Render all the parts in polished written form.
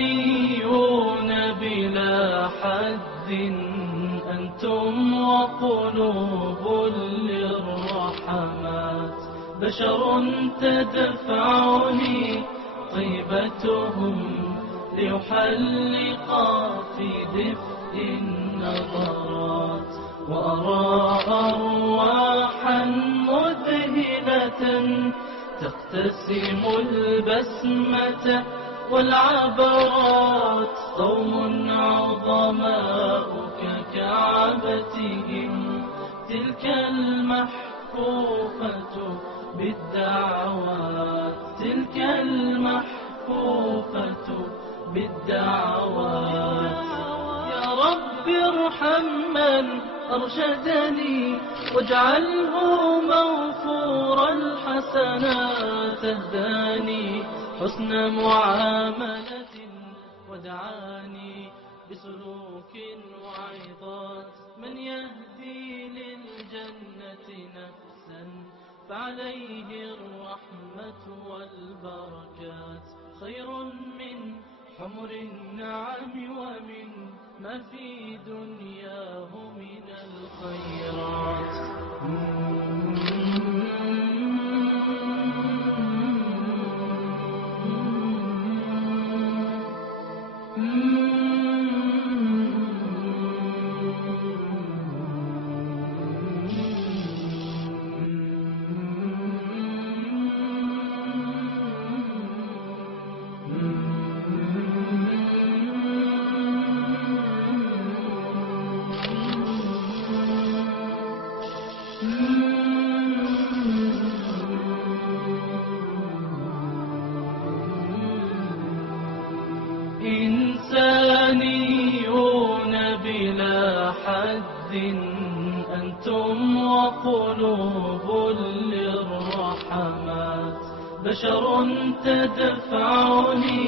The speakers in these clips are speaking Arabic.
إنسانيون بلا حد أنتم وقلوب للرحمات، بشر تدفعني طيبتهم ليحلقا في دفء النظرات، وأرى أرواحا مذهلة تقتسم البسمة والعبرات، قوم عظماء ككعبتهم تلك المحفوفة بالدعوات، تلك المحفوفة بالدعوات. يا رب ارحم من أرشدني واجعله موفور الحسنات، اهداني حسن معاملة ودعاني بسلوك وعظات، من يهدي للجنة نفسا فعليه الرحمة والبركات، خير من حمر النعم ومن ما في دنياه من الخيرات. إنسانيون بلا حد أنتم وقلوب للرحمات، بشر تدفعني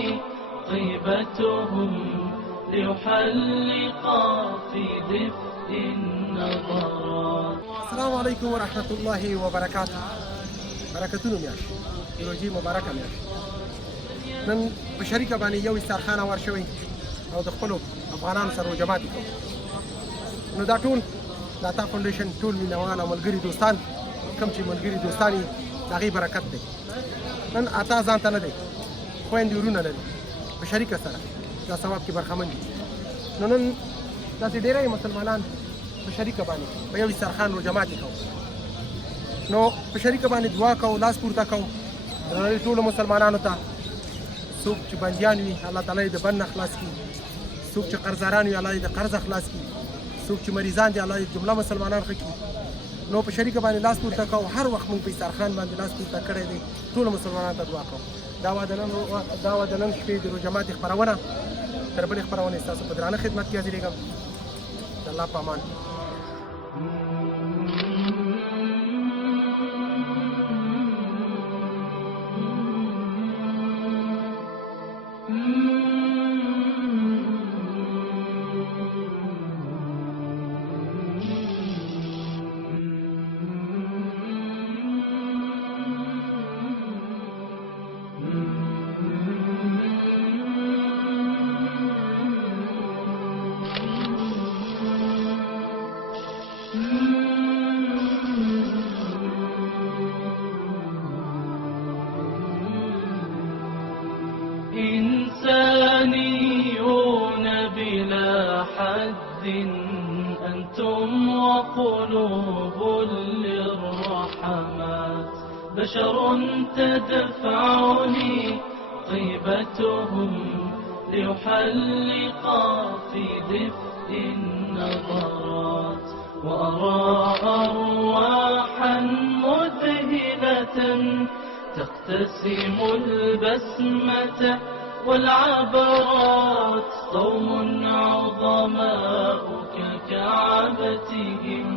طيبتهم ليحلقا في دفء النظرات. السلام عليكم ورحمة الله وبركاته. بركتونو میاش روزي مبارکه میاش. نن په شریکه باندې یو استارخانه ورشوي او د خپل افغانانو سره جماعت کوو. نو دا ټول د عطا فاونډیشن ټول مینوال او ملګري دوستان کوم چې ملګري دوستانی د هغې برکت دی. نن عطا ځان ته نه دی، خویندې ورونه لري، په شریکه سره دا ثواب کې برخمن دي. نو نن داسې ډېری مسلمانان په شریکه باندې په یو استارخان جماعت کوو. نو په شریکه باندې دعا کوو، لاس پورته کوو د ټولو مسلمانانو ته. څوک چې بندیان وي الله تعالی د بند نه خلاص کړي، څوک چې قرضداران وي الله یې د قرضه خلاص کړي، څوک چې مریضان دي الله یې جمله مسلمانان ښه کړي. نو په شریکه باندې لاس پورته کوو. هر وخت موږ په استارخان باندې لاس پورته کړی دی، ټولو مسلمانانو ته دعا کوو. دا وه د نن شپې د روژه ماتې خپرونه. تر بلې خپرونې ستاسو په درانه خدمت کې حاضرېږم. د الله په امان. إنسانيون بلا حد أنتم وقلوب للرحمات، بشر تدفعني طيبتهم ليحلقا في دفء النظرات، وأرى أرواحا مذهلة تقتسم البسمة والعبرات، قوم عظماء ككعبتهم